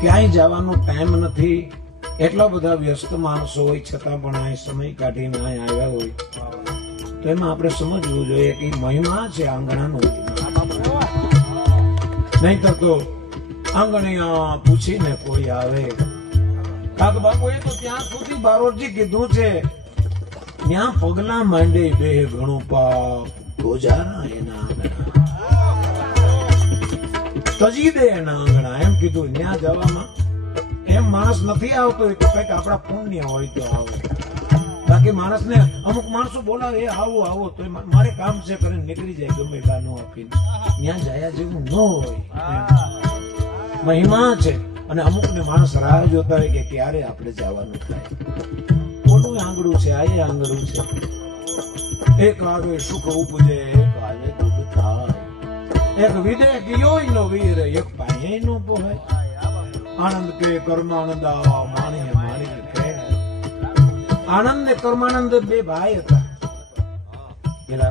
ક્યાંય જવાનો ટાઈમ નથી, એટલા બધા વ્યસ્ત માણસો હોય છતાં પણ આ સમય કાઢીને અહીં આવ્યા હોય તો એમાં આપણે સમજવું જોઈએ કે મહિમા છે આંગણાનો. નહીતર તો આંગણિયા પૂછીને કોઈ આવે. કાક બાપુએ તો ત્યાં સુધી બારોટજી કીધું છે, ત્યાં પગલા માંડે બે ઘણું પાપ ગોજારા એના આંગણા, તજી દે એના આંગણા, એમ કીધું. ત્યાં જવામાં એમ માણસ નથી આવતો, એ તો કઈક આપણા પુણ્ય હોય તો આવે. બાકી માણસને અમુક માણસો બોલાવે આવો આવો તો મારે કામ છે કરીને નીકળી જાય ગમે ગાનો આપીને. ત્યાં જયા જેવું ન હોય, મહિમા છે. અને અમુક ને માણસ રાહ જોતા હોય કે ક્યારે આપણે જવાનું થાય. ઓલું આંગળું છે, આ આંગળું છે. એક આવે સુખ ઉપજે, એક આવે દુઃખ થાય. એક વિદે ગયો નો વીર, એક પાયે નો પોહાય. આનંદ કે કર્માનંદ આવા માણી માણી કે આનંદ ને કર્માનંદ બે ભાઈ હતા. પેલા